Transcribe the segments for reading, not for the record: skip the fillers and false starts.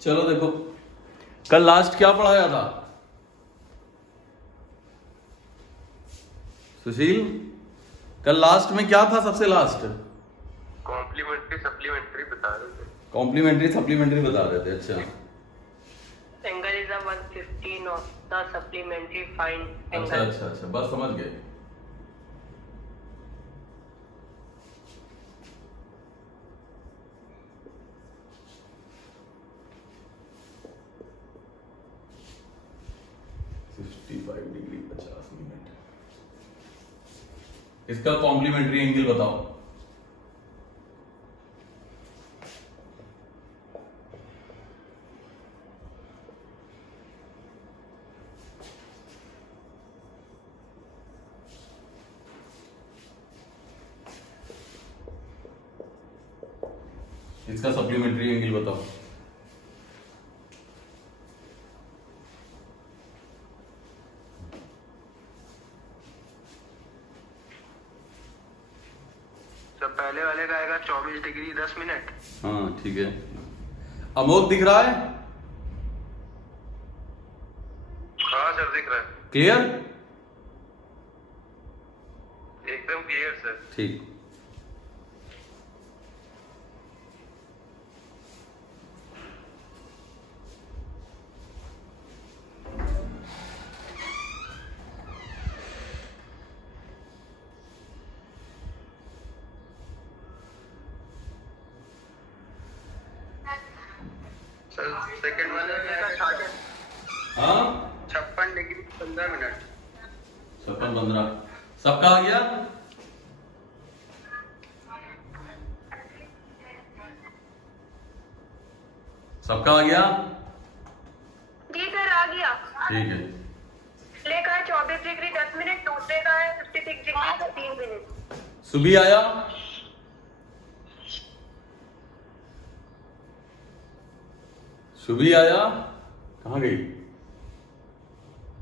चलो देखो, कल लास्ट क्या पढ़ाया था सुशील? कल लास्ट में क्या था? सबसे लास्ट कॉम्प्लीमेंट्री सप्लीमेंट्री बता रहे थे। कॉम्प्लीमेंट्री सप्लीमेंट्री बता रहे थे। अच्छा, angle is 115 of the supplementary find अच्छा एंगल। अच्छा अच्छा, बस समझ गए। डिग्री 50 मिनट, इसका कॉम्प्लीमेंट्री एंगल बताओ। इसका सप्लीमेंट्री एंगल बताओ। तो पहले वाले का आएगा 24 डिग्री 10 मिनट। हाँ ठीक है। अमोक दिख रहा है? हाँ सर दिख रहा है, क्लियर? एकदम क्लियर सर। ठीक। सर सेकंड वाले का हाँ 56 डिग्री 15 मिनट। 56-15 सबका आ गया? सबका आ गया? जी सर आ गया। ठीक है। पहले का है 24 डिग्री 10 मिनट, दूसरे का है 56 डिग्री 3 मिनट। सुबी आया? सुबी आया? कहाँ गई?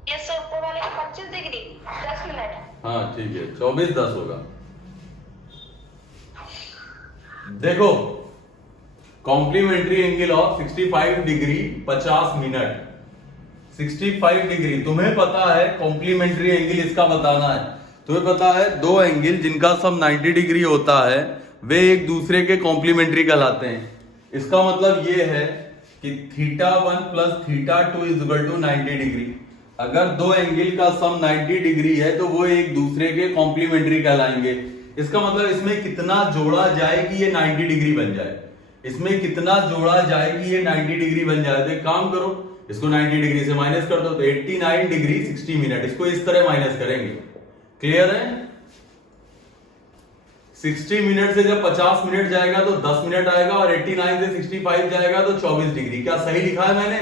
यस सर, ऊपर वाले का 25 डिग्री 10 मिनट। हाँ ठीक है, 24-10 होगा। देखो, complementary angle of 65 degree 50 minute. 65 degree तुम्हें पता है, कॉम्प्लीमेंट्री एंगल इसका बताना है। तुम्हें पता है दो एंगल जिनका सम 90 डिग्री होता है वे एक दूसरे के कॉम्प्लीमेंट्री कहलाते हैं। इसका मतलब ये है कि θ1 plus θ2 is equal to 90 degree. अगर दो एंगल का सम 90 डिग्री है तो वो एक दूसरे के कॉम्प्लीमेंट्री कहलाएंगे। इसका मतलब इसमें कितना जोड़ा जाए कि ये 90 डिग्री बन जाए, इसमें कितना जोड़ा जाए कि ये 90 डिग्री बन जाए। तो एक काम करो, इसको 90 डिग्री से माइनस कर दो तो 89 डिग्री 60 मिनट। इसको इस तरह माइनस करेंगे। क्लियर है? 60 मिनट से जब 50 मिनट जाएगा तो 10 मिनट आएगा और 89 से 65 जाएगा तो 24 डिग्री। क्या सही लिखा है मैंने?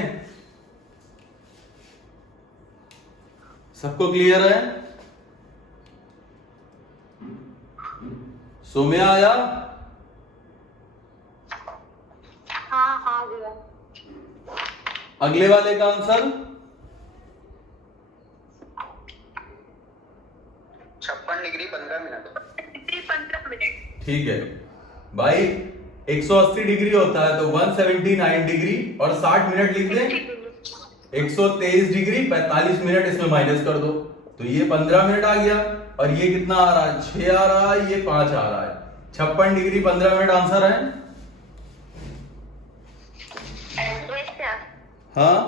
सबको क्लियर है? सोम्या आया? हाँ हाँ गया। अगले वाले का आंसर 56 डिग्री 15 मिनट। 15 मिनट। ठीक है भाई, 180 डिग्री होता है तो 179 डिग्री और 60 मिनट लिख दें। 123 डिग्री 45 मिनट इसमें माइनस कर दो तो ये 15 मिनट आ गया। और ये कितना आ रहा है? 6 आ रहा है, ये 5 आ रहा है। 56 डिग्री 15 मिनट आंसर है। Yes sir. हाँ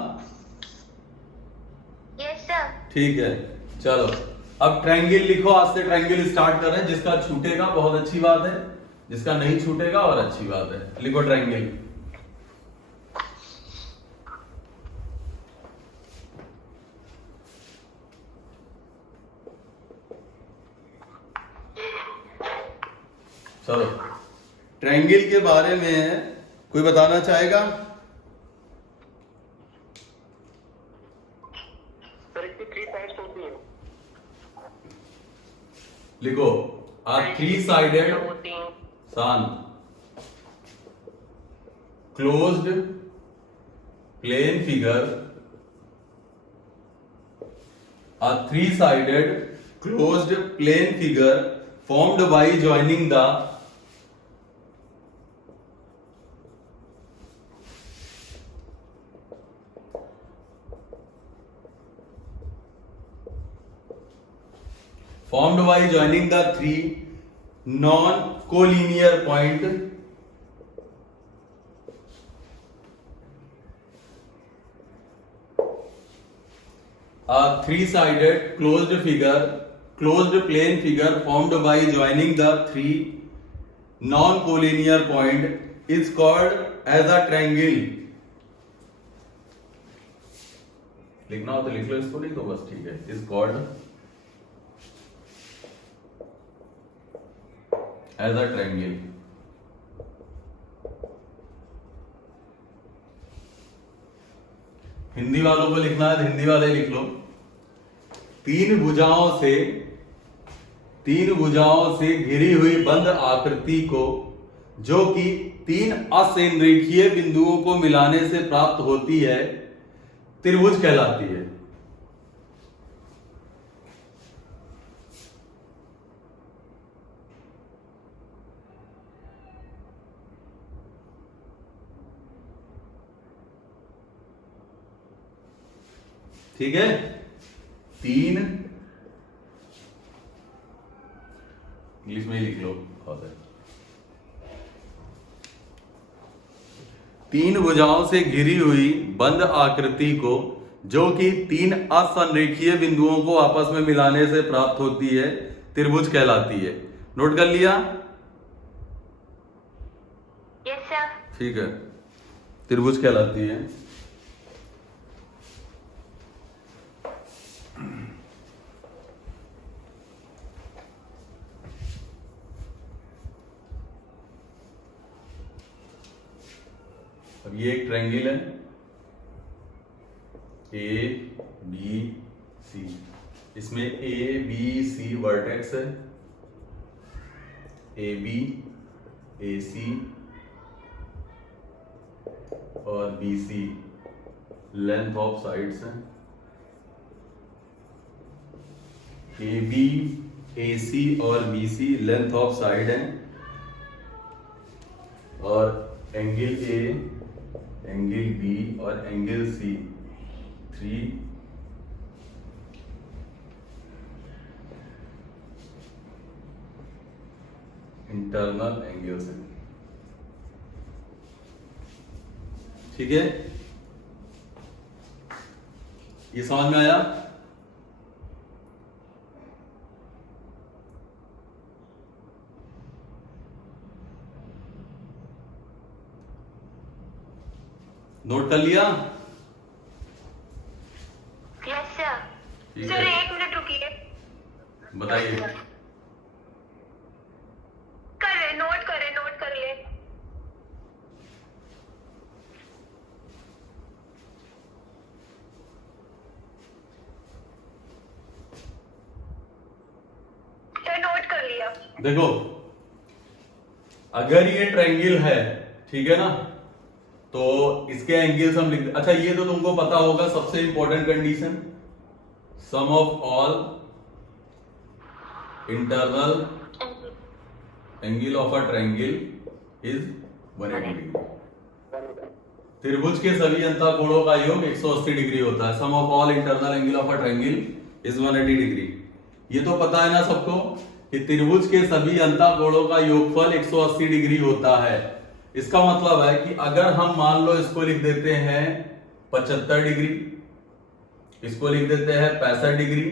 यस सर। ठीक है, चलो अब ट्रायंगल लिखो। आज से ट्रायंगल स्टार्ट कर रहे हैं। जिसका छूटेगा बहुत अच्छी बात है, जिसका नहीं छूटेगा और अच्छी बात है। लिखो ट्रायंगल। चलो, ट्रायंगल के बारे में कोई बताना चाहेगा? सर इसकी 3 साइड्स होती है। लिखो आ 3 साइडेड होती हैं। शांत closed plane figure, a three-sided closed plane figure formed by joining the formed by joining the three non-collinear point a three-sided closed plane figure formed by joining the three non-collinear point is called as a triangle. लिखना हो तो लिख लो इसको, नहीं तो बस ठीक है. is called as a triangle. Hindi वालों को लिखना है, हिंदी वाले लिख लो. तीन भुजाओं से घिरी हुई बंद आकृति को, जो कि तीन असंरेखीय बिंदुओं को मिलाने से प्राप्त होती है, त्रिभुज कहलाती है. ठीक है. तीन, इंग्लिश में ही लिख लो. तीन भुजाओं से घिरी हुई बंद आकृति को, जो कि तीन असंरेखीय बिंदुओं को आपस में मिलाने से प्राप्त होती है, त्रिभुज कहलाती है. नोट कर लिया? Yes sir. ठीक है, त्रिभुज कहलाती है. अब ये एक ट्रायंगल है ए बी सी. इसमें ए बी सी वर्टेक्स है, ए बी ए सी और B C length of sides हैं. ए बी ए सी और B C length of side है. और एंगल ए, एंगल बी और angle C, three internal angles हैं. ठीक है, ये समझ में आया? नोट कर लिया? Yes sir. ठीक सर है, एक मिनट रुकिए. बताइए. नोट कर ले. सर नोट कर लिया. देखो, अगर ये ट्रायंगल है, ठीक है ना, तो इसके एंगल्स हम लिख. अच्छा, ये तो तुमको पता होगा, सबसे important condition, sum of all internal angle of a triangle is 180 degree. त्रिभुज के सभी अंतःकोणों का योग 180 डिग्री होता है. Sum of all internal angle of a triangle is 180 degree. ये तो पता है ना सबको कि त्रिभुज के सभी अंतःकोणों का योगफल 180 डिग्री होता है. इसका मतलब है कि अगर हम मान लो इसको लिख देते हैं 75 डिग्री, इसको लिख देते हैं 65 डिग्री,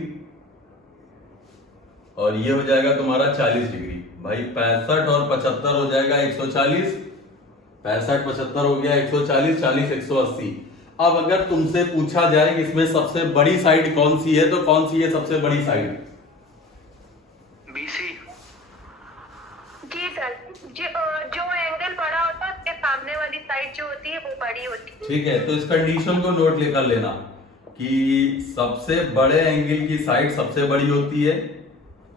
और ये हो जाएगा तुम्हारा 40 डिग्री. भाई 65 और 75 हो जाएगा 140, 65 75 हो गया 140, 40 180. अब अगर तुमसे पूछा जाए कि इसमें सबसे बड़ी साइड कौन सी है, तो कौन सी है सबसे बड़ी साइड? बीसी. जी सर. जो एंगल बड़ा होता है उसके सामने वाली साइड जो होती है वो बड़ी होती है. ठीक है, तो इस कंडीशन को नोट लेकर लेना कि सबसे बड़े एंगल की साइड सबसे बड़ी होती है.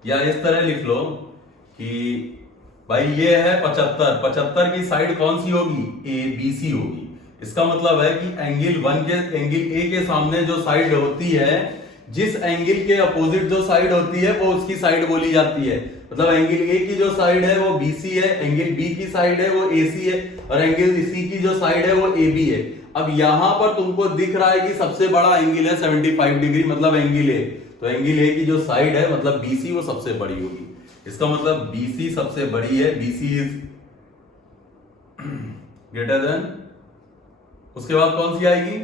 या इस तरह लिख लो कि भाई ये है 75, 75 की साइड कौन सी होगी? ए बी सी होगी. इसका मतलब है कि एंगल ए के सामने जो साइड होती है, जिस एंगल के अपोजिट जो साइड होती है वो उसकी साइड बोली जाती है. मतलब एंगल ए की जो साइड है वो बीसी है, एंगल बी की साइड है वो एसी है, और एंगल सी की जो साइड है वो एबी है. अब यहां पर तुमको दिख रहा है कि सबसे बड़ा एंगल है 75 डिग्री, मतलब एंगल ए. तो एंगल ए की जो साइड है मतलब बीसी वो सबसे बड़ी होगी। इसका मतलब बीसी सबसे बड़ी है, बीसी इज ग्रेटर देन, उसके बाद कौन सी आएगी?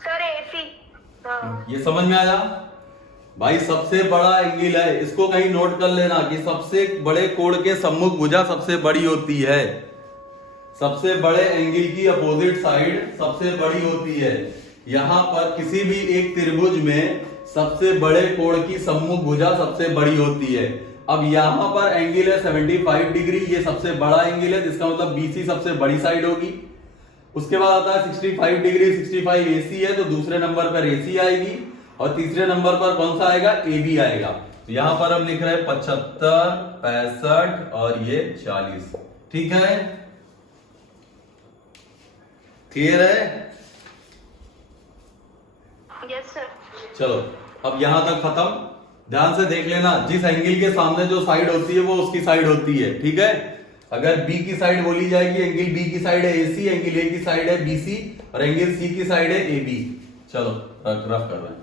Sir AC. हाँ ये समझ में आया भाई? सबसे बड़ा एंगल है, इसको कहीं नोट कर लेना कि सबसे बड़े कोण के सम्मुख भुजा सबसे बड़ी होती है। सबसे बड़े एंगल की अपोजिट साइड सबसे बड़ी होती है। यहां पर किसी भी एक त्रिभुज में सबसे बड़े कोण की सम्मुख भुजा सबसे बड़ी होती है। अब यहां पर एंगल है 75 डिग्री, ये सबसे बड़ा एंगल है, जिसका मतलब बीसी सबसे बड़ी साइड होगी। उसके बाद आता है 65 डिग्री, 65 एसी है तो दूसरे नंबर पर एसी आएगी, और तीसरे नंबर पर कौन सा आएगा? एबी आएगा। तो यहां पर हम लिख रहे हैं 75, 65 और ये 40। ठीक है, क्लियर है? Yes sir. चलो अब यहां तक खत्म। ध्यान से देख लेना, जिस एंगल के सामने जो साइड होती है वो उसकी साइड होती है। ठीक है, अगर बी की साइड बोली जाएगी, एंगल बी की साइड है एसी, एंगल ए की साइड है बीसी और एंगल सी की साइड है एबी। चलो रफ कर रहे हैं।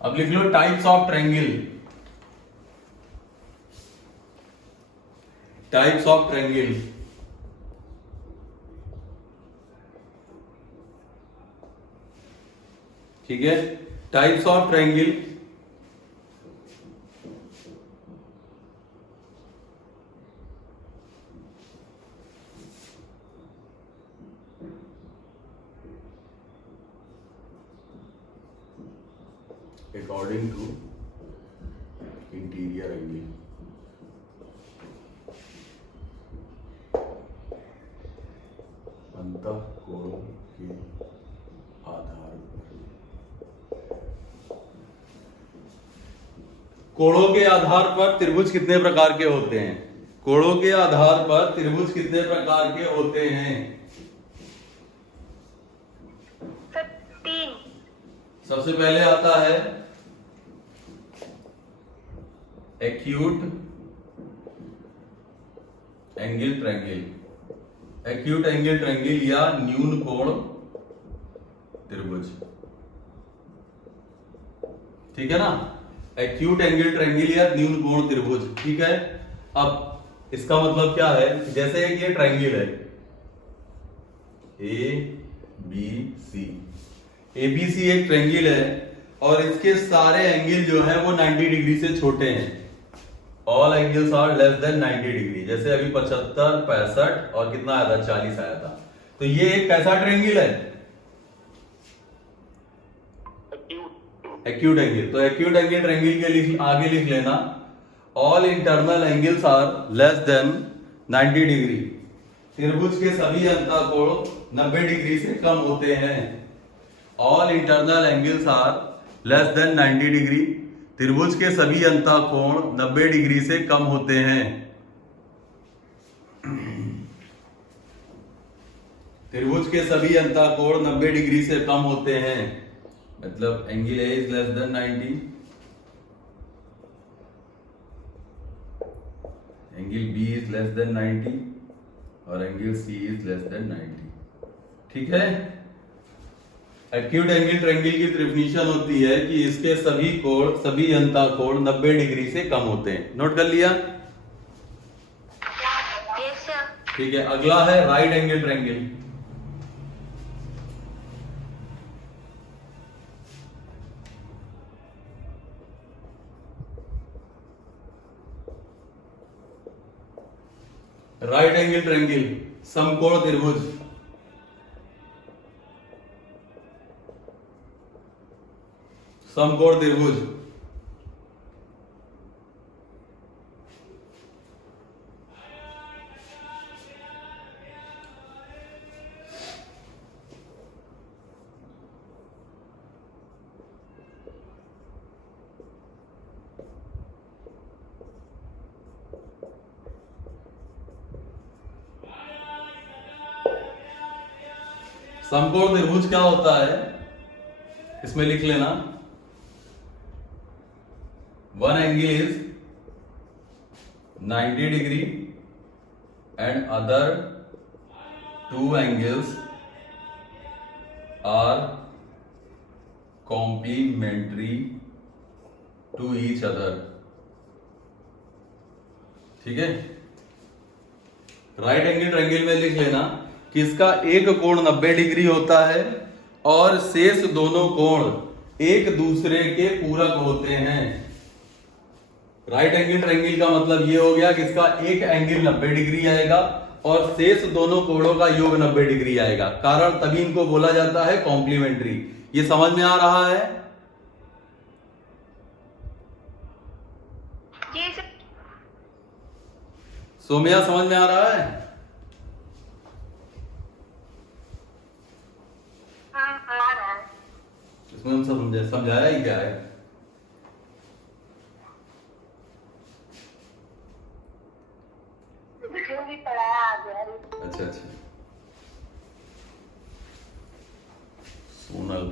अब लिख लो types of triangle. Types of triangle. ठीक है, types of triangle. According to interior angle. अंतःकोणों के आधार पर, कोणों के आधार पर त्रिभुज कितने प्रकार के होते हैं? कोणों के आधार पर त्रिभुज कितने प्रकार के होते हैं? सर 3। सबसे पहले आता है acute angle triangle. Acute angle triangle या न्यून कोण त्रिभुज। ठीक है ना, एक्यूट एंगल ट्रायंगल या न्यून कोण त्रिभुज। ठीक है, अब इसका मतलब क्या है? जैसे एक ये ट्रायंगल है ए बी सी, एबीसी एक ट्रायंगल है और इसके सारे एंगल जो है वो 90 डिग्री से छोटे हैं। All angles are less than 90 degree. जैसे अभी 75, 65 और कितना आया था? 40 आया था। तो ये एक कैसा ट्रायंगल है? Acute angle. तो एक्यूट एंगल ट्रायंगल के आगे लिख लेना all internal angles are less than 90 degree. त्रिभुज के सभी अंतःकोण 90 डिग्री से कम होते हैं। All internal angles are less than 90 degree. त्रिभुज के सभी अंतःकोण 90 डिग्री से कम होते हैं। त्रिभुज के सभी अंतःकोण 90 डिग्री से कम होते हैं, मतलब angle A is less than 90, angle B is less than 90 और angle C is less than 90। ठीक है, एक्यूट एंगल ट्रायंगल की डेफिनेशन होती है कि इसके सभी कोण, सभी अंतःकोण 90 डिग्री से कम होते हैं। नोट कर लिया? Yes sir. ठीक है, अगला है right angle triangle. Right angle triangle समकोण त्रिभुज। समकोण त्रिभुज समकोण त्रिभुज क्या होता है? इसमें लिख लेना one angle is 90 degree and other two angles are complementary to each other. ठीक है, राइट एंगल ट्रायंगल में लिख लेना कि इसका एक कोण 90 डिग्री होता है और शेष दोनों कोण एक दूसरे के पूरक होते हैं। राइट एंगल ट्रायंगल का मतलब ये हो गया कि इसका एक एंगल 90 डिग्री आएगा और शेष दोनों कोणों का योग 90 डिग्री आएगा, कारण तभी इनको बोला जाता है कॉम्प्लीमेंट्री। ये समझ में आ रहा है? जी सर। सोम्या समझ में आ रहा है? हाँ आ रहा है। इसमें हम समझाया ही क्या है? जो भी पढ़ाया आ गया। अच्छा अच्छा, सोनल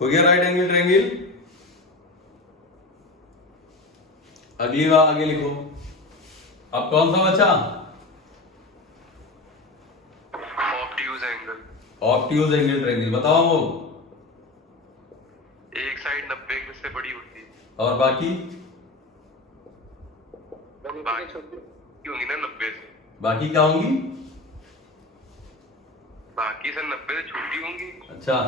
हो गया राइट एंगल ट्रायंगल। अगली बार आगे लिखो। अब कौन सा बचा? Obtuse angle. Obtuse angle triangle बताओ वो। एक साइड 90 से बड़ी होती है और बाकी होंगी ना 90 से। बाकी क्या होंगी? बाकी से 90 से छोटी होंगी। अच्छा,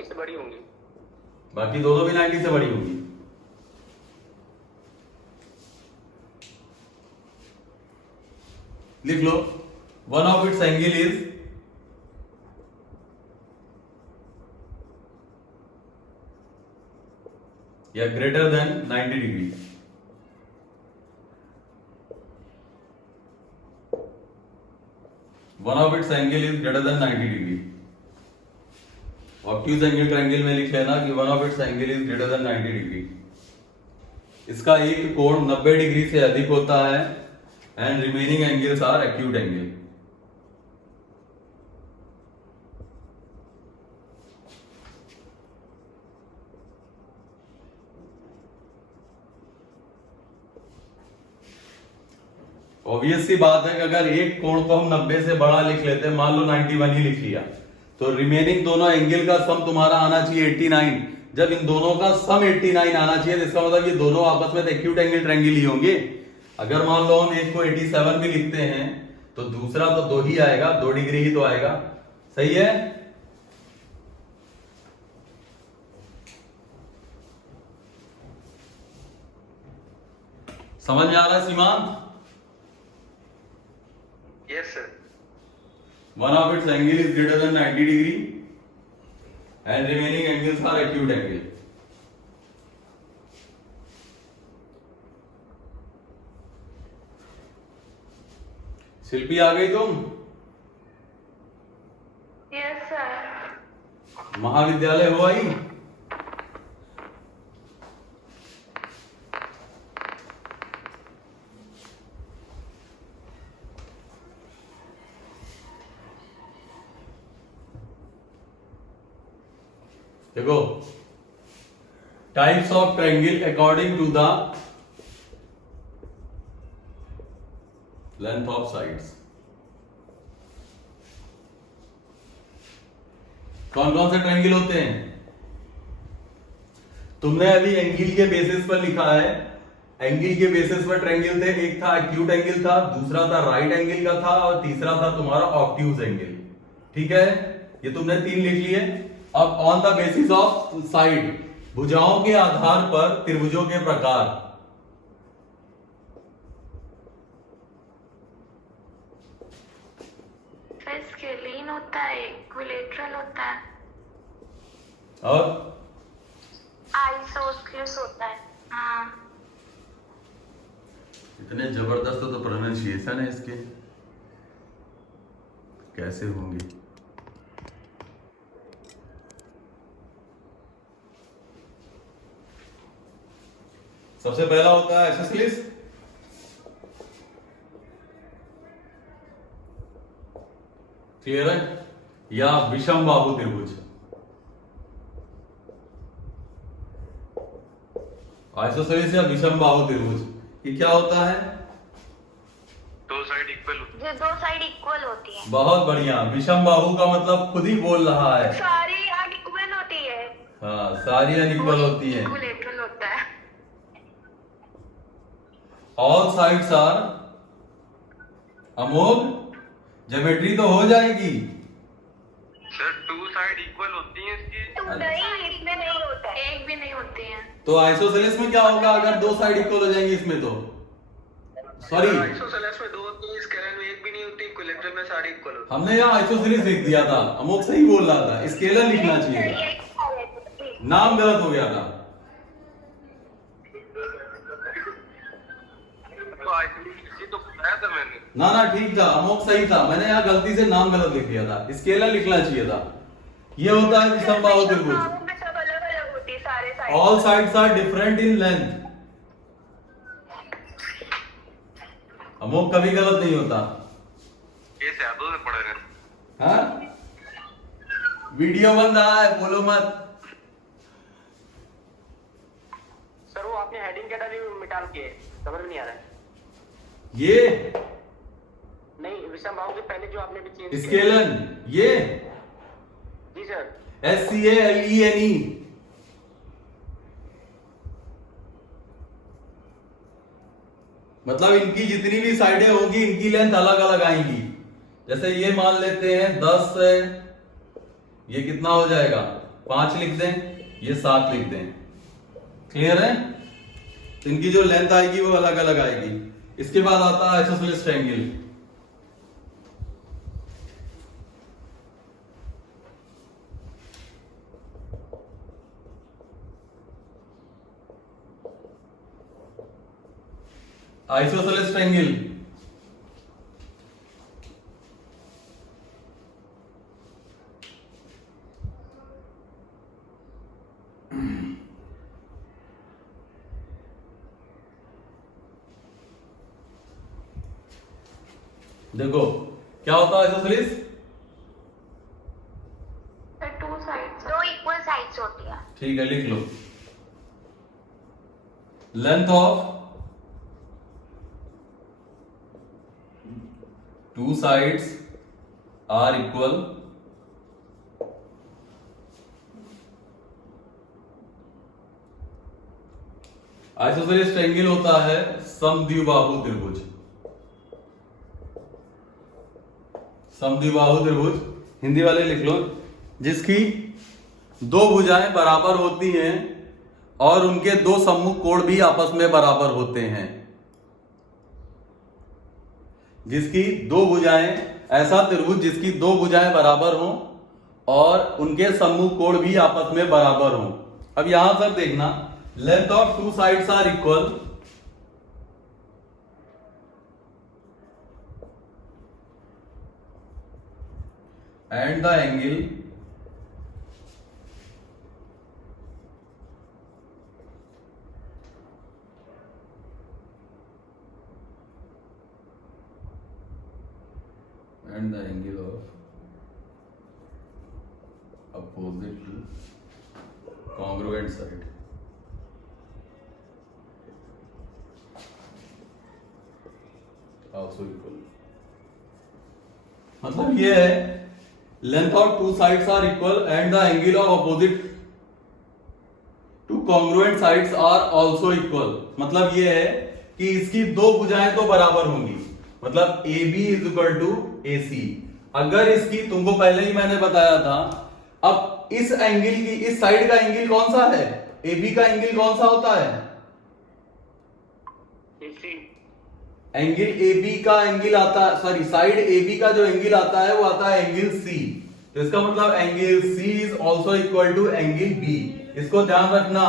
से बड़ी होंगी। बाकी दोनों भी 90 से बड़ी होंगी। लिख लो, one of its angle is या greater than 90 degree. One of its angle is greater than 90 degree. Obtuse angle triangle में लिख लेना कि one of its angle is greater than 90 degree. इसका एक कोण 90 डिग्री से अधिक होता है and remaining angles are acute angle. Obvious सी बात है कि अगर एक कोण को हम 90 से बड़ा लिख लेते हैं, मान लो 91 ही लिख लिया, तो रिमेनिंग दोनों एंगल का सम तुम्हारा आना चाहिए 89। जब इन दोनों का सम 89 आना चाहिए तो इसका मतलब ये दोनों आपस में एक्यूट एंगल ट्रायंगल ही होंगे। अगर मान लो हम एक को 87 भी लिखते हैं तो दूसरा तो 2 ही आएगा, 2 डिग्री ही तो आएगा। सही है? समझ में आ रहा है सीमांत? Yes sir. One of its angle is greater than 90 degree and remaining angles are acute angle. Shilpi आ गई तुम? Yes sir. महाविद्यालय हो आई? देखो, types of triangle according to the length of sides. कौन कौन से ट्रायंगल होते हैं? तुमने अभी एंगल के बेसिस पर लिखा है। एंगल के बेसिस पर ट्रायंगल थे, एक था एक्यूट एंगल था, दूसरा था राइट एंगल का था और तीसरा था तुम्हारा ऑब्ट्यूज एंगल। ठीक है, ये तुमने 3 लिख लिए। अब on the basis of side, भुजाओं के आधार पर त्रिभुजों के प्रकार। स्केलीन होता है, इक्विलेटरल होता है और आइसोस्केलस होता है। हाँ। इतने जबरदस्त तो प्रोनाउंसिएशन है इसके, कैसे होंगे? सबसे पहला होता है आइसोस्केलिस। क्लियर है? या विषम बाहु त्रिभुज। आइसोसेलेस या विषम बाहु त्रिभुज, ये क्या होता है? दो साइड इक्वल। जो दो साइड इक्वल होती है। बहुत बढ़िया। विषम बाहु का मतलब खुद ही बोल रहा है, सारी इक्वल होती है। हाँ सारी अनइक्वल होती है। इक्वल होता है। ऑल साइड्स आर अमोघ। ज्योमेट्री तो हो जाएगी। सर टू साइड इक्वल होती है इसकी। नहीं, इसमें नहीं होता है, एक भी नहीं होते हैं। तो आइसोसेलेस में क्या होगा अगर दो साइड इक्वल हो जाएंगी? इसमें तो सॉरी, आइसोसेलेस में दो होती है, स्केलर में एक भी नहीं होती, इक्विलेटरल में सारी इक्वल होती हमने यहाँ आइसोसेलेस लिख दिया था, अमोघ सही बोल रहा था, स्केलर लिखना चाहिए था, नाम गलत हो गया था। तो आइसोसेलेस तो बताया था मैंने। ना ठीक था, अमोघ सही था, मैंने यहाँ गलती से नाम गलत लिख दिया था, स्केलर लिखना चाहिए था। ये होता है विषम बाहु त्रिभुज। सब अलग अलग होती है सारे side. All sides are different in length. Amogh कभी गलत नहीं होता। ये यादों से पढ़े रहे। हाँ? वीडियो बन रहा है, बोलो मत। सर वो आपने हेडिंग क्या डाली मिटा के, समझ में नहीं आ रहा है। ये नहीं, विषम बाहु के पहले जो आपने भी चेंज स्केलन, ये जी सर। SCALENE। मतलब इनकी जितनी भी साइडें होंगी इनकी लेंथ अलग अलग आएंगी। जैसे ये मान लेते हैं 10 है, ये कितना हो जाएगा? 5 लिख दें, ये 7 लिख दें। क्लियर है? तो इनकी जो लेंथ आएगी वो अलग अलग आएगी। इसके बाद आता है आइसोसेलेस ट्रायंगल। आइसोसेलेस ट्रायंगल देखो क्या होता है आइसोसेलेस? टू साइड्स, दो इक्वल साइड्स होती है। ठीक है, लिख लो। Length of two sides are equal isosceles triangle होता है समद्विबाहु त्रिभुज। समद्विबाहु त्रिभुज हिंदी वाले लिख लो, जिसकी दो भुजाएं बराबर होती हैं और उनके दो सम्मुख कोण भी आपस में बराबर होते हैं। जिसकी दो भुजाएं, ऐसा त्रिभुज जिसकी दो भुजाएं बराबर हों और उनके सम्मुख कोण भी आपस में बराबर हों। अब यहां सब देखना, length of two sides are equal and the angle and the angle of opposite to congruent side also equal। मतलब ये है length of two sides are equal and the angle of opposite to congruent sides are also equal. मतलब ये है कि इसकी दो भुजाएं तो बराबर होंगी, मतलब AB is equal to AC। अगर इसकी, तुमको पहले ही मैंने बताया था, अब इस एंगल की, इस साइड का एंगल कौन सा है? AB का एंगल कौन सा होता है? एंगल AB का एंगल आता है, सॉरी साइड AB का जो एंगल आता है वो आता है एंगल C। तो इसका मतलब angle C is also equal to angle B। इसको ध्यान रखना,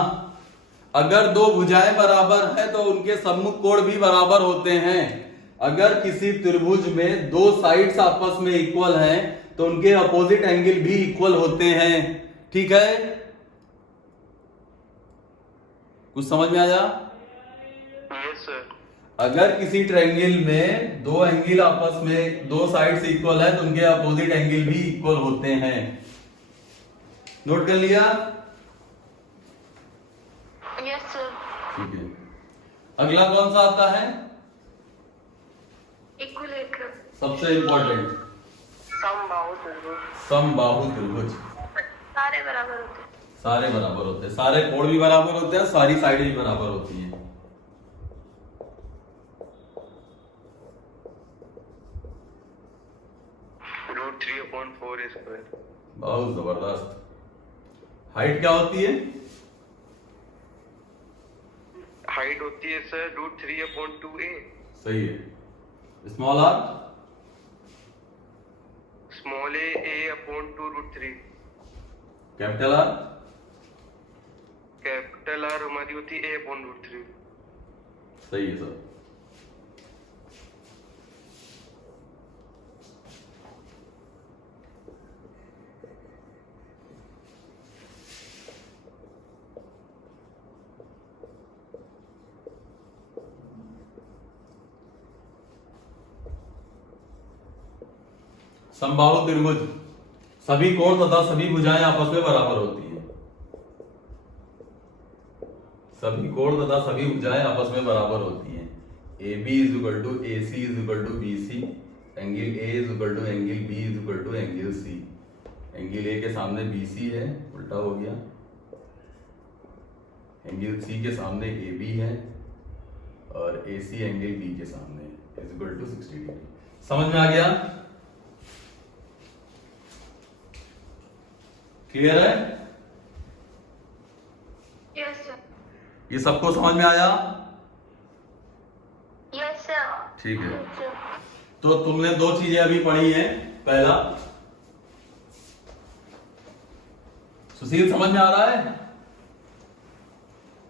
अगर दो भुजाएं बराबर है तो उनके सम्मुख कोण भी बराबर होते हैं। अगर किसी त्रिभुज में दो साइड्स आपस में इक्वल हैं तो उनके अपोजिट एंगल भी इक्वल होते हैं। ठीक है, कुछ समझ में आया? Yes sir. अगर किसी ट्रायंगल में दो एंगल आपस में दो साइड्स इक्वल है तो उनके अपोजिट एंगल भी इक्वल होते हैं। नोट कर लिया? Yes sir. ठीक है, अगला कौन सा आता है? इक्विलेटरल। सबसे इंपॉर्टेंट समबाहु त्रिभुज। समबाहु त्रिभुज। सारे बराबर होते हैं। सारे बराबर होते हैं, सारे कोण भी बराबर होते हैं, सारी साइडें भी बराबर होती हैं। √3/4 बहुत जबरदस्त। हाइट क्या होती है? हाइट होती है सर √3/2a। सही है। Small R? Small a/2 √3। Capital R? Capital R हमारी होती है a/√3। सही है सर। समबाहु त्रिभुज, सभी कोण तथा सभी भुजाएं आपस में बराबर होती हैं। सभी कोण तथा सभी भुजाएं आपस में बराबर होती हैं। AB = AC = BC, angle A = angle B = angle C। Angle A के सामने BC है, उल्टा हो गया। एंगल C के सामने AB है और AC एंगल B के सामने = 60 डिग्री। समझ में आ गया? क्लियर है? Yes sir. ये सबको समझ में आया? Yes sir. ठीक है, तो तुमने दो चीजें अभी पढ़ी हैं। पहला, सुशील समझ में आ रहा है?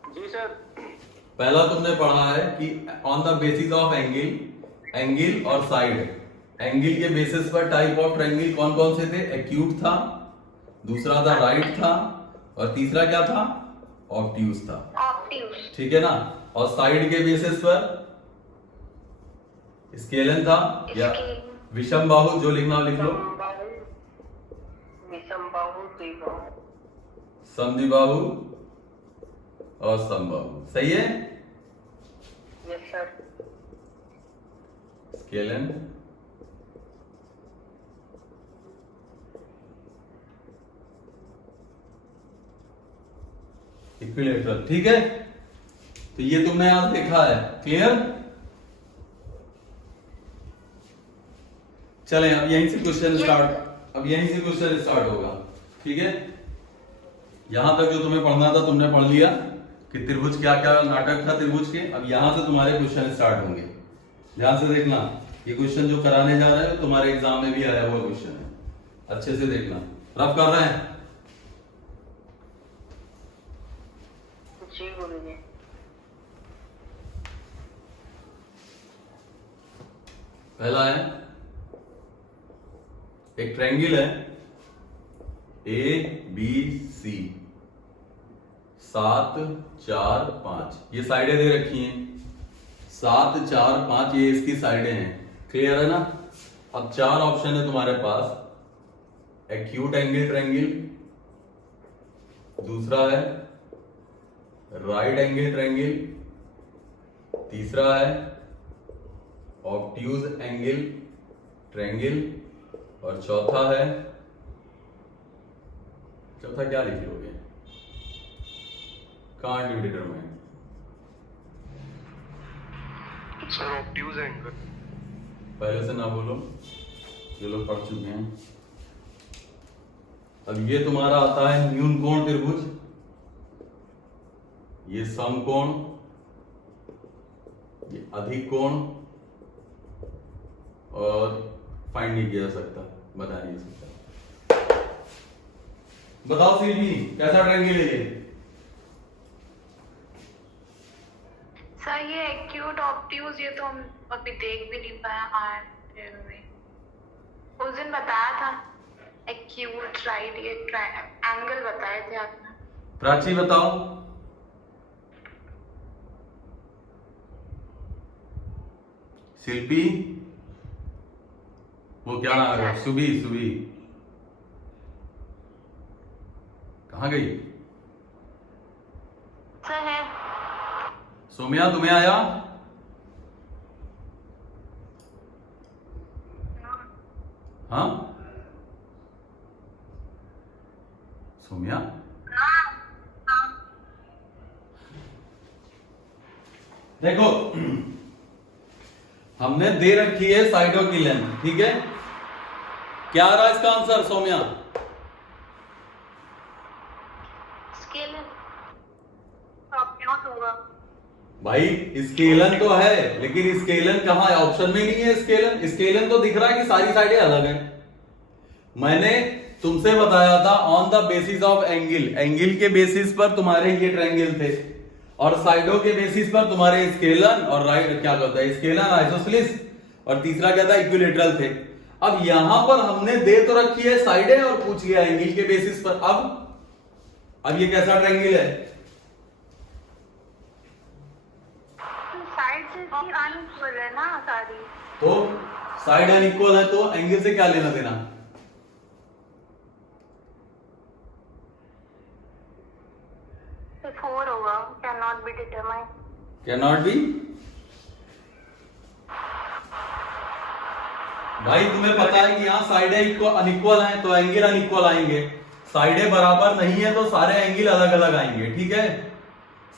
जी सर। पहला तुमने पढ़ा है कि on the basis of angle और साइड। एंगल के बेसिस पर टाइप ऑफ ट्रायंगल कौन कौन से थे? एक्यूट था, दूसरा था राइट था, और तीसरा क्या था? ऑब्ट्यूज था। ऑब्ट्यूज। ठीक है ना? और साइड के बेसिस पर स्केलन था या विषम बाहु, जो लिखना लिख लो। समबाहु, विषमबाहु, द्विबाहु। समद्विबाहु और समबाहु। सही है? Yes sir. Scalene, equilateral. ठीक है, तो ये तुमने आज देखा है। क्लियर? चलें, अब यहीं से क्वेश्चन स्टार्ट। अब यहीं से क्वेश्चन स्टार्ट होगा। ठीक है, यहां तक जो तुम्हें पढ़ना था तुमने पढ़ लिया कि त्रिभुज क्या क्या नाटक था त्रिभुज के। अब यहां से तुम्हारे क्वेश्चन स्टार्ट होंगे। ध्यान से देखना, ये क्वेश्चन जो कराने जा रहे हैं तुम्हारे एग्जाम में भी आया हुआ क्वेश्चन है। अच्छे से देखना। रफ कर रहे हैं? जी गुरुजी। पहला है, एक ट्रायंगल है ABC, 7 4 5। ये साइडें दे रखी हैं 7 4 5, ये इसकी साइडें हैं। क्लियर है ना? अब चार ऑप्शन है तुम्हारे पास। एक्यूट एंगल ट्रायंगल, दूसरा है राइट एंगल ट्रायंगल, तीसरा है ऑब्ट्यूज एंगल ट्रायंगल, और चौथा है, चौथा क्या लिख लोगे? Can't be determined. Sir obtuse angle. पहले से ना बोलो, जो लोग पढ़ चुके हैं। अब ये तुम्हारा आता है न्यून कोण त्रिभुज, ये समकोण, ये अधिक कोण, और फाइंड नहीं किया जा सकता, बता नहीं सकता। बताओ सीधी, कैसा ट्रायंगल है ये? सर ये एक्यूट ऑब्ट्यूज, ये तो हम अभी देख भी नहीं पाया आर्ट में। उस दिन बताया था एक्यूट राइट, ये एंगल बताए थे आपने। प्राची बताओ। शिल्पी, वो क्या नाम है, सुबी, सुबी कहाँ गई? सर है। सोम्या तुम्हें आया? हाँ सोम्या, देखो हमने दे रखी है साइडों की लेंथ, ठीक है? क्या आ रहा है इसका आंसर सौम्या? स्केलर। अब क्या होगा? भाई स्केलन तो है, लेकिन स्केलन कहाँ है? ऑप्शन में नहीं है स्केलन। स्केलन तो दिख रहा है कि सारी साइडें अलग है। मैंने तुमसे बताया था on the basis of angle, angle के बेसिस पर तुम्हारे ये ट्रायंगल थे, और साइडों के बेसिस पर तुम्हारे स्केलन और राइट क्या कहता है, स्केलन, आइसोसेलेस, और तीसरा क्या था, इक्विलेटरल थे। अब यहां पर हमने दे तो रखी है साइडें और पूछ लिया एंगल के बेसिस पर। अब ये कैसा ट्रायंगल है? साइड से भी अनइक्वल है ना सारी। तो साइड अनइक्वल है तो एंगल से क्या लेना देना? तो 4 होगा। Can not be determine. Can not be. भाई तुम्हें पता है कि यहाँ साइडें अनइक्वल हैं तो एंगल अनइक्वल आएंगे। साइडें बराबर नहीं है तो सारे एंगल अलग अलग आएंगे, ठीक है?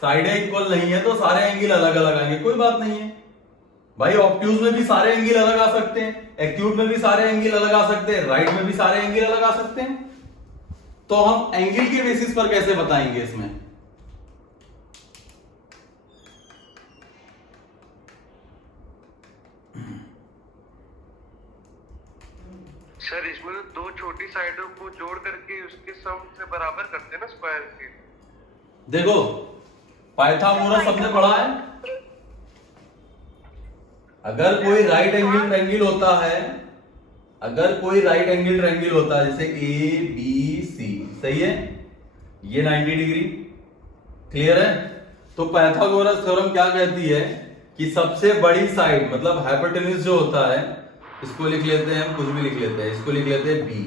साइडें इक्वल नहीं है तो सारे एंगल अलग अलग आएंगे, कोई बात नहीं है भाई। ऑब्ट्यूज में भी सारे एंगल अलग आ सकते हैं, एक्यूट में भी सारे एंगल अलग आ सकते हैं, राइट में भी सारे एंगल अलग आ सकते हैं। तो हम एंगल के बेसिस पर कैसे बताएंगे इसमें? सर इसमें तो 2 छोटी साइडों को जोड़ करके उसके सम से बराबर करते हैं ना स्क्वायर के। देखो पाइथागोरस सबने पढ़ा है। अगर कोई राइट एंगल ट्रायंगल होता है, अगर कोई राइट एंगल ट्रायंगल होता है जैसे ए बी सी, सही है, ये 90 डिग्री, क्लियर है? तो पाइथागोरस थ्योरम क्या कहती है कि सबसे बड़ी साइड मतलब हाइपोटेन्यूज जो होता है, इसको लिख लेते हैं हम, कुछ भी लिख लेते हैं, इसको लिख लेते हैं बी,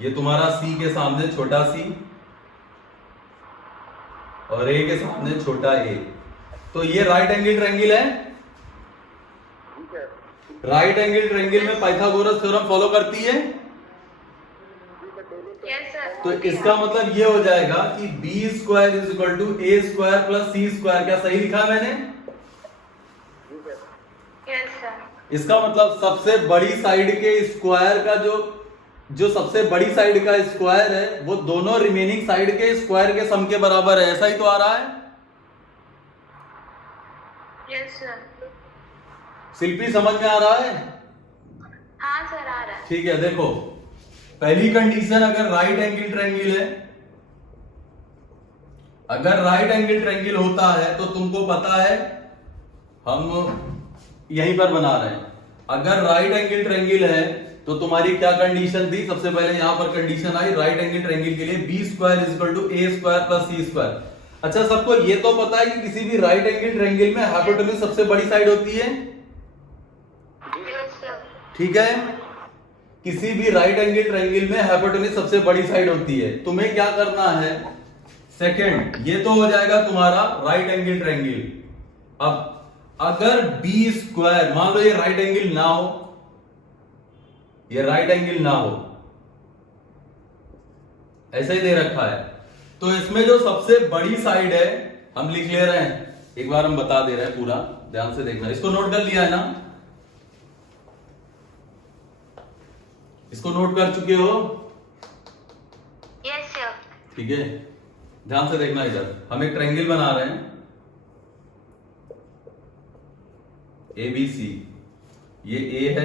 ये तुम्हारा सी के सामने छोटा सी और ए के सामने छोटा ए, तो ये राइट एंगल ट्रायंगल है। राइट एंगल ट्रायंगल में पाइथागोरस थ्योरम फॉलो करती है। Yes sir. तो इसका मतलब ये हो जाएगा कि B square is equal to A square plus C square. क्या सही लिखा मैंने? Yes sir. इसका मतलब सबसे बड़ी साइड के स्क्वायर का जो सबसे बड़ी साइड का स्क्वायर है वो दोनों रिमेनिंग साइड के स्क्वायर के सम के बराबर है। ऐसा ही तो आ रहा है। Yes sir. शिल्पी समझ में आ रहा है? हाँ सर आ रहा है। ठीक है, देखो पहली कंडीशन, अगर राइट एंगल ट्रायंगल है, अगर राइट एंगल ट्रायंगल होता है तो तुमको पता है हम यहीं पर बना रहे हैं। अगर राइट एंगल ट्रायंगल है तो तुम्हारी क्या कंडीशन थी? सबसे पहले यहां पर कंडीशन आई राइट एंगल ट्रायंगल के लिए B square is equal to A square plus C square. अच्छा, सबको ये तो पता है कि किसी भी राइट एंगल ट्रायंगल में हाइपोटेन्यूज सबसे बड़ी साइड होती है, यस सर। ठीक है? किसी भी राइट एंगल ट्रायंगल में हाइपोटेन्यूज सबसे बड़ी साइड होती है। तुम्हें क्या करना है? सेकंड, ये तो हो जाएगा तुम्हारा राइट एंगल ट्रायंगल। अब अगर बी स्क्वायर, मान लो ये राइट एंगल ना हो, ये राइट एंगल ना हो, ऐसा ही दे रखा है, तो इसमें जो सबसे बड़ी साइड है हम लिख ले रहे हैं, एक बार हम बता दे रहे हैं, पूरा ध्यान से देखना। इसको नोट कर लिया है ना? इसको नोट कर चुके हो? Yes sir. ठीक है, ध्यान से देखना। इधर हम एक ट्रायंगल बना रहे हैं ए बी सी, ये ए है,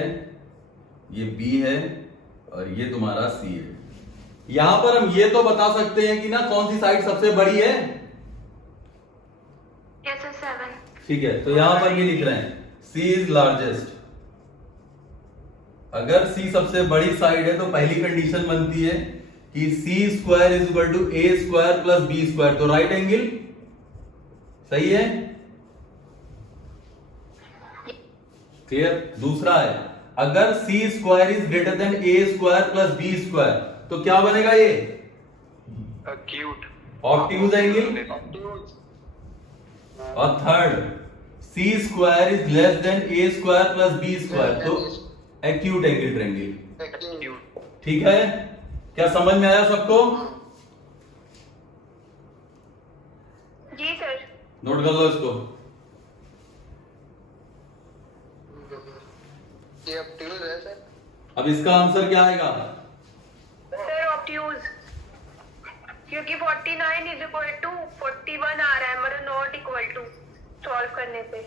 ये बी है और ये तुम्हारा सी है। यहां पर हम ये तो बता सकते हैं कि ना कौन सी साइड सबसे बड़ी है। Yes sir 7। ठीक है, तो यहां पर ये लिख रहे हैं सी इज लार्जेस्ट। अगर सी सबसे बड़ी साइड है तो पहली कंडीशन बनती है कि C square is equal to A square plus B square, तो राइट एंगल, सही है? क्लियर। दूसरा है, अगर C square is greater than A square plus B square तो क्या बनेगा ये? Acute obtuse angle. और third, C square is less than A square plus B square तो एक्यूट एंगल ट्रायंगल। एक्यूट। ठीक है, क्या समझ में आया सबको? जी सर। नोट कर लो इसको। ये ऑब्ट्यूज है सर। अब इसका आंसर क्या आएगा? सर ऑब्ट्यूज, क्योंकि 49 इज इक्वल टू 41 आ रहा है, मतलब नॉट इक्वल टू सॉल्व करने पे।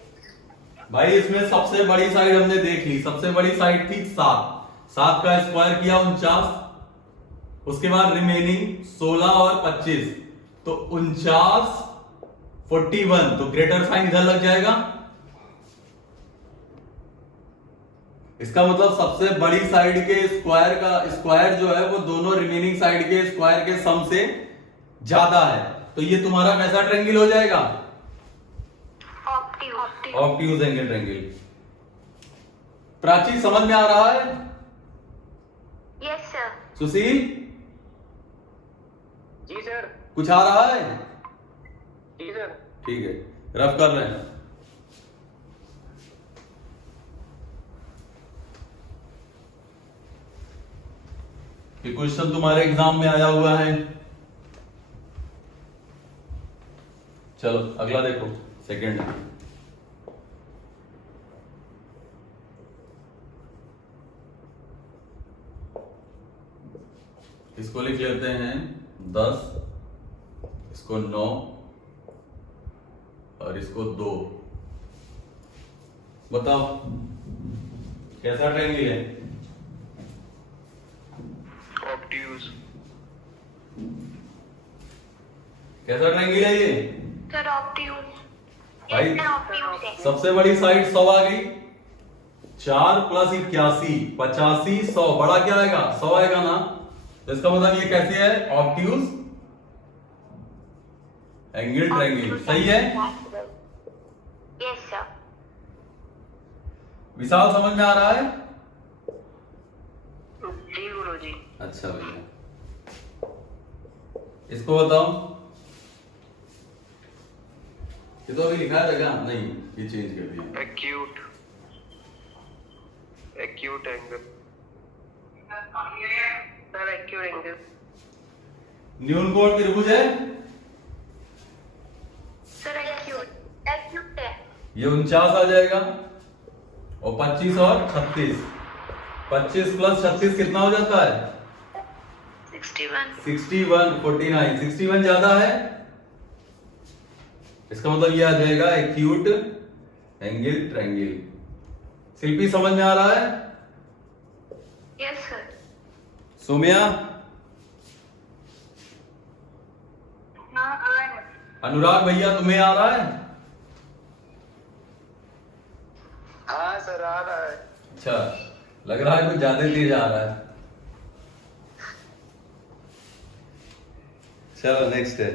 भाई इसमें सबसे बड़ी साइड हमने देख ली, सबसे बड़ी साइड थी 7 का स्क्वायर किया 49, उसके बाद रिमेनिंग 16 और 25 तो 49 41 तो ग्रेटर साइन इधर लग जाएगा। इसका मतलब सबसे बड़ी साइड के स्क्वायर का स्क्वायर जो है वो दोनों रिमेनिंग साइड के स्क्वायर के सम से ज्यादा है, तो ये तुम्हारा कैसा ट्रायंगल हो जाएगा? Obtuse angle triangle. प्राची समझ में आ रहा है? Yes sir. Sushil ji sir. कुछ आ रहा है? जी सर। ठीक है, रफ कर रहे हैं। ये क्वेश्चन तुम्हारे एग्जाम में आया हुआ है। चलो अगला देखो, सेकंड। इसको लिख लेते हैं 10, इसको 9 और इसको 2। बताओ कैसा ट्रायंगल है? ऑब्ट्यूज। कैसा ट्रायंगल है ये? Sir obtuse. भाई ऑब्ट्यूज है। सबसे बड़ी साइड 100 आ गई, 4 प्लस 81 85 100 बड़ा क्या आएगा? 100 आएगा ना। तो इसका मतलब ये कैसे है? Obtuse angle triangle. सही है? Yes sir. विशाल समझ में आ रहा है? जी गुरुजी। अच्छा भैया, इसको बताओ। ये तो अभी लिखा है क्या? नहीं, ये चेंज कर दिया। Acute. Acute angle. Sir acute angle. न्यून कोण त्रिभुज है? सर एक्यूट है। ये 49 आ जाएगा और 25 और 36। 25 प्लस 36 कितना हो जाता है? 61। 61 49 61 ज्यादा है, इसका मतलब ये आ जाएगा एक्यूट एंगल ट्रायंगल। शिल्पी समझ में आ रहा है? Yes sir. सोम्या, हाँ आ रहा है। अनुराग भैया तुम्हें आ रहा है? हाँ सर आ रहा है। अच्छा, लग रहा है कुछ ज्यादा तेज आ रहा है। चलो नेक्स्ट है।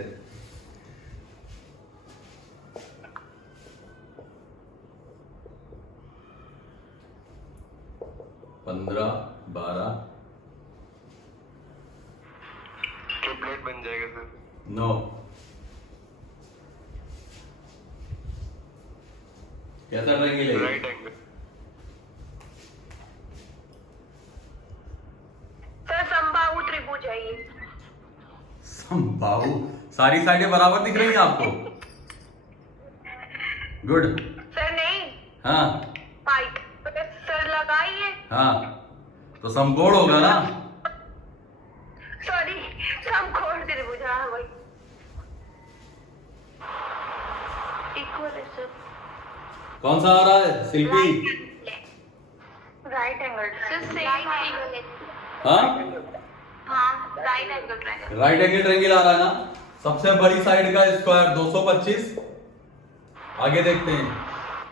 पंद्रह 12 ट्रिपलेट बन जाएगा सर। 9। कैसा ट्रायंगल है? Right angle. सर समबाहु त्रिभुज है ये। समबाहु, सारी साइडें बराबर दिख रही हैं आपको? गुड। सर नहीं, हाँ पाइट सर लगाइए। हाँ, तो समकोण होगा ना। सॉरी, समकोण त्रिभुज। हाँ भाई, इक्वल है सर। कौन सा आ रहा है Shilpi? Right angle sir, same angle. हाँ, हाँ right angle triangle. Right angle triangle आ रहा है ना। सबसे बड़ी साइड का स्क्वायर 225। आगे देखते हैं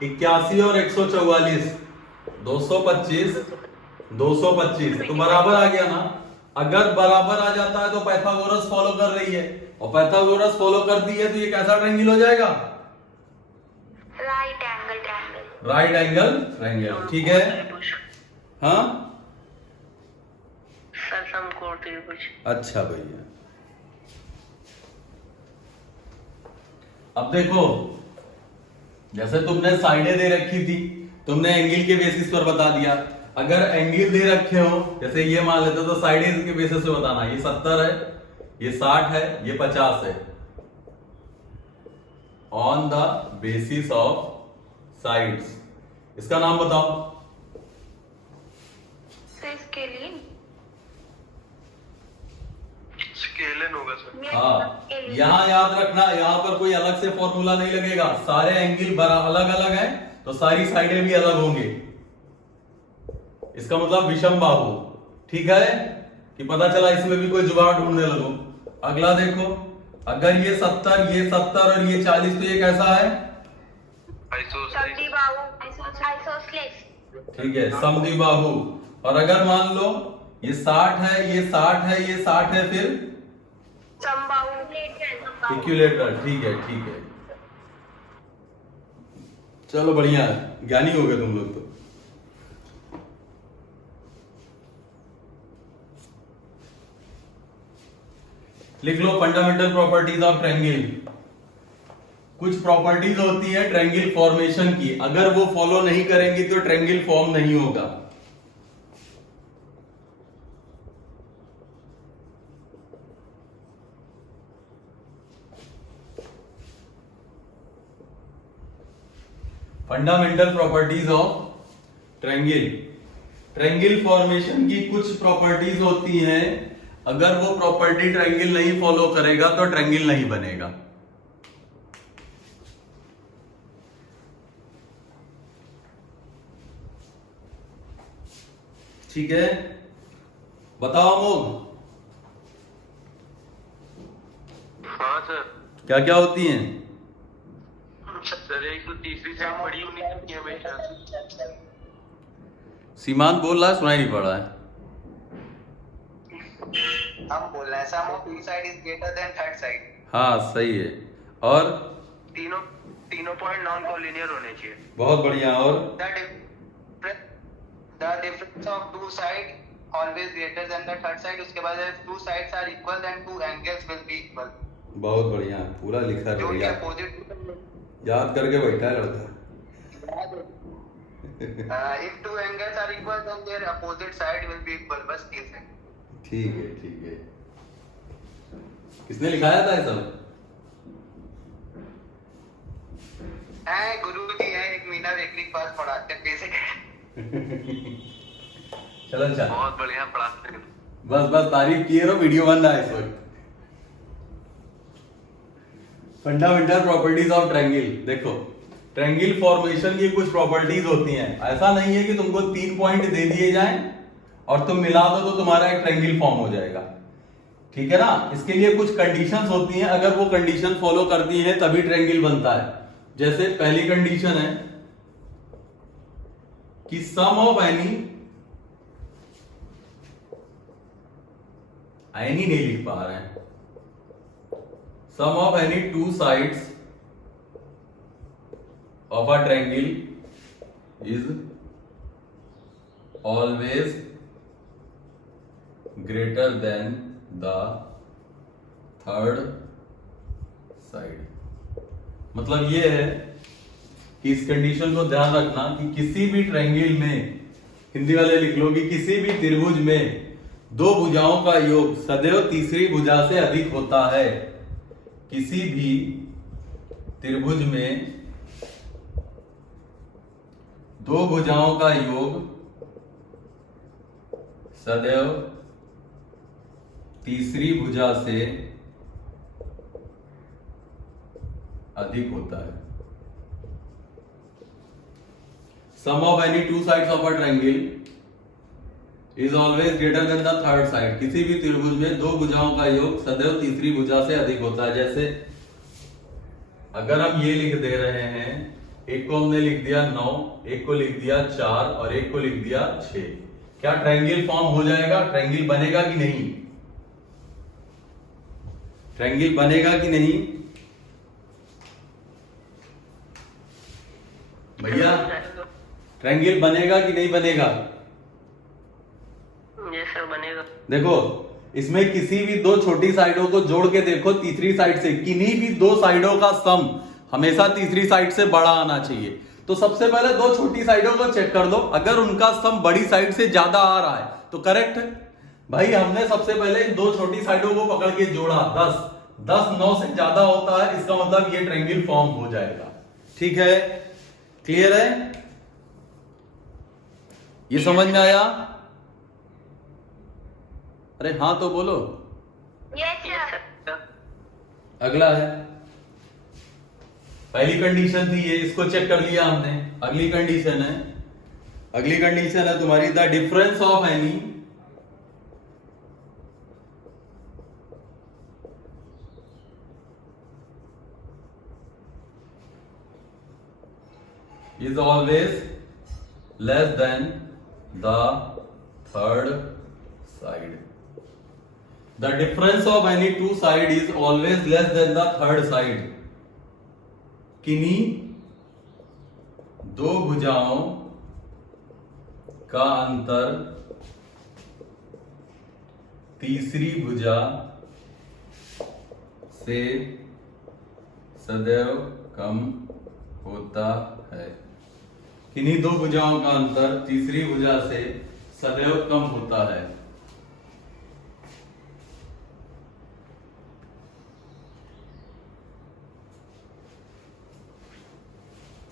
81 और 144 225 225 तो बराबर आ गया ना। अगर बराबर आ जाता है तो पाइथागोरस फॉलो कर रही है, और पाइथागोरस फॉलो करती है तो ये कैसा ट्रायंगल हो जाएगा? Right angle triangle. Right angle triangle, ठीक है। हाँ सर समकोण त्रिभुज। अच्छा भैया, अब देखो जैसे तुमने साइडें दे रखी थी, तुमने एंगल के बेसिस पर बता दिया। अगर एंगल दे रखे हो जैसे ये मान लेते तो साइडें के बेसिस पे बताना, ये 70 है, ये 60 है, ये 50 है। On the basis of sides, इसका नाम बताओ। स्केलिंग। स्केलन होगा सर। हाँ, यहां याद रखना, यहां पर कोई अलग से फॉर्मूला नहीं लगेगा, सारे एंगल अलग अलग हैं तो सारी साइडें भी अलग होंगे। इसका मतलब विषम बाहु, ठीक है कि पता चला, इसमें भी कोई जुगाड़ ढूंढने लगो। अगला देखो, अगर ये 70 और ये 40 तो ये कैसा है? ठीक है, समद्विबाहु। और अगर मान लो ये 60 है, ये 60 है, ये 60 है, फिर इक्विलेटरल, ठीक है, ठीक है। चलो बढ़िया है, ज्ञानी हो गए तुम लोग तो। लिख लो फंडामेंटल प्रॉपर्टीज ऑफ ट्रायंगल। कुछ प्रॉपर्टीज होती है ट्रायंगल फॉर्मेशन की, अगर वो फॉलो नहीं करेंगी तो ट्रायंगल फॉर्म नहीं होगा। Fundamental properties of triangle. Triangle formation की कुछ प्रॉपर्टीज होती हैं, अगर वो प्रॉपर्टी ट्रायंगल नहीं फॉलो करेगा तो ट्रायंगल नहीं बनेगा। ठीक है, बताओ अमोघ। हाँ सर। क्या क्या होती हैं? सर एक तो तीसरी साइड बड़ी होनी चाहिए हमेशा। सीमांत बोल रहा है, सुनाई नहीं पड़ रहा है। हम बोल रहे हैं sum of two side is greater than third side. हाँ सही है। और तीनों पॉइंट नॉन कोलिनियर होने चाहिए। बहुत बढ़िया। और the difference of two side always greater than the third side. उसके बाद two sides are equal then two angles will be equal. बहुत बढ़िया, पूरा लिखा है जो कि भैया, अपोजिट याद करके बैठा है लड़का। if two angles are equal then their opposite side will be equal। बस ये है। ठीक है, ठीक है। किसने लिखाया था ये सब? गुरुजी है, एक मीना वेकली के पास पढ़ाते बेसिक। चलो अच्छा, बहुत बढ़िया पढ़ाते हैं। बस तारीफ किए रहो, वीडियो बन रहा है इस वक्त। Fundamental properties of triangle. देखो, ट्रायंगल फॉर्मेशन की कुछ प्रॉपर्टीज होती हैं। ऐसा नहीं है कि तुमको 3 पॉइंट दे दिए जाएं और तुम मिला दो तो तुम्हारा एक ट्रायंगल फॉर्म हो जाएगा, ठीक है ना। इसके लिए कुछ कंडीशंस होती हैं, अगर वो कंडीशन फॉलो करती है तभी ट्रायंगल बनता है। जैसे पहली कंडीशन है कि सम ऑफ एनी नहीं लिख पा रहे हैं, sum of any two sides of a triangle is always greater than the third side। मतलब ये है कि इस कंडीशन को ध्यान रखना कि किसी भी ट्रायंगल में, हिंदी वाले लिख लो कि किसी भी त्रिभुज में दो भुजाओं का योग सदैव तीसरी भुजा से अधिक होता है। किसी भी त्रिभुज में दो भुजाओं का योग सदैव तीसरी भुजा से अधिक होता है। Sum of any two sides of a triangle is always greater than the third side. किसी भी त्रिभुज में दो भुजाओं का योग सदैव तीसरी भुजा से अधिक होता है। जैसे अगर हम ये लिख दे रहे हैं, एक को हमने लिख दिया 9, एक को लिख दिया 4 और एक को लिख दिया 6, क्या ट्रायंगल फॉर्म हो जाएगा? ट्रायंगल बनेगा कि नहीं? ट्रायंगल बनेगा कि नहीं भैया? ट्रायंगल बनेगा कि नहीं बनेगा? ये सर बनेगा। देखो इसमें किसी भी दो छोटी साइडों को जोड़ के देखो तीसरी साइड से, किन्हीं भी दो साइडों का सम हमेशा तीसरी साइड से बड़ा आना चाहिए। तो सबसे पहले दो छोटी साइडों को चेक कर लो, अगर उनका सम बड़ी साइड से ज्यादा आ रहा है तो करेक्ट है भाई। हमने सबसे पहले इन दो छोटी साइडों को पकड़ के जोड़ा, 10 9 से ज्यादा होता है, इसका मतलब ये ट्रायंगल फॉर्म हो जाएगा। ठीक है, क्लियर है? ये समझ में आया? अरे हाँ तो बोलो। यस ये सर। सर अगला है, पहली कंडीशन थी ये, इसको चेक कर लिया हमने। अगली कंडीशन है, अगली कंडीशन है तुम्हारी the difference of any is always less than the third side. The difference of any two side is always less than the third side. किन्हीं दो भुजाओं का अंतर तीसरी भुजा से सदैव कम होता है। किन्हीं दो भुजाओं का अंतर तीसरी भुजा से सदैव कम होता है।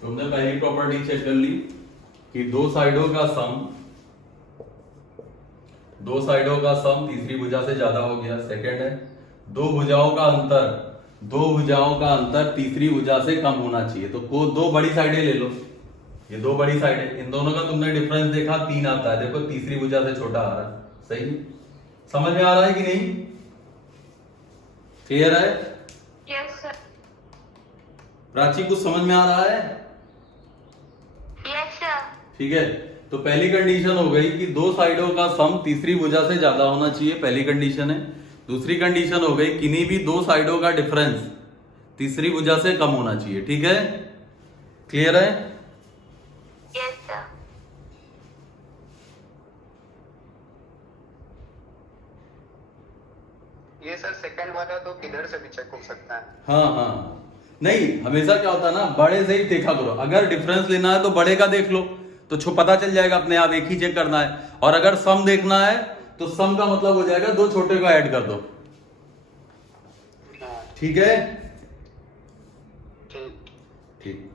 तुमने पहली प्रॉपर्टी चेक कर ली कि दो साइडों का सम तीसरी भुजा से ज्यादा हो गया। सेकंड है दो भुजाओं का अंतर तीसरी भुजा से कम होना चाहिए। तो दो बड़ी साइडें ले लो, ये दो बड़ी साइडें, इन दोनों का तुमने डिफरेंस देखा 3 आता है। देखो तीसरी भुजा से छोटा आ रहा है, सही है? समझ में आ रहा है कि नहीं? क्लियर है? Yes sir. प्राची कुछ समझ में आ रहा है? Yes sir. ठीक है, तो पहली कंडीशन हो गई कि दो साइडों का सम तीसरी भुजा से ज्यादा होना चाहिए, पहली कंडीशन है। दूसरी कंडीशन हो गई किन्हीं भी दो साइडों का डिफरेंस तीसरी भुजा से कम होना चाहिए। ठीक है, क्लियर है? Yes sir. ये सर सेकंड वाला तो किधर से भी चेक हो सकता है? हाँ, नहीं हमेशा क्या होता है ना, बड़े से ही देखा करो। अगर डिफरेंस लेना है तो बड़े का देख लो, तो पता चल जाएगा अपने आप, एक ही चेक करना है। और अगर सम देखना है तो सम का मतलब हो जाएगा दो छोटे को ऐड कर दो। ठीक है, ठीक।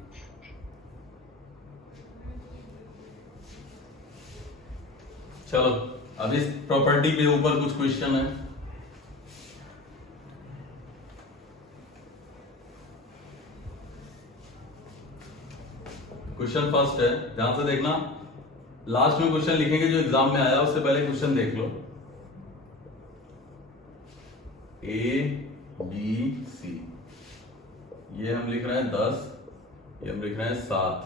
चलो अब इस प्रॉपर्टी के ऊपर कुछ क्वेश्चन है। क्वेश्चन फर्स्ट है, ध्यान से देखना। लास्ट में क्वेश्चन लिखेंगे जो एग्जाम में आया, उससे पहले क्वेश्चन देख लो। ABC, ये हम लिख रहे हैं 10, ये हम लिख रहे हैं 7,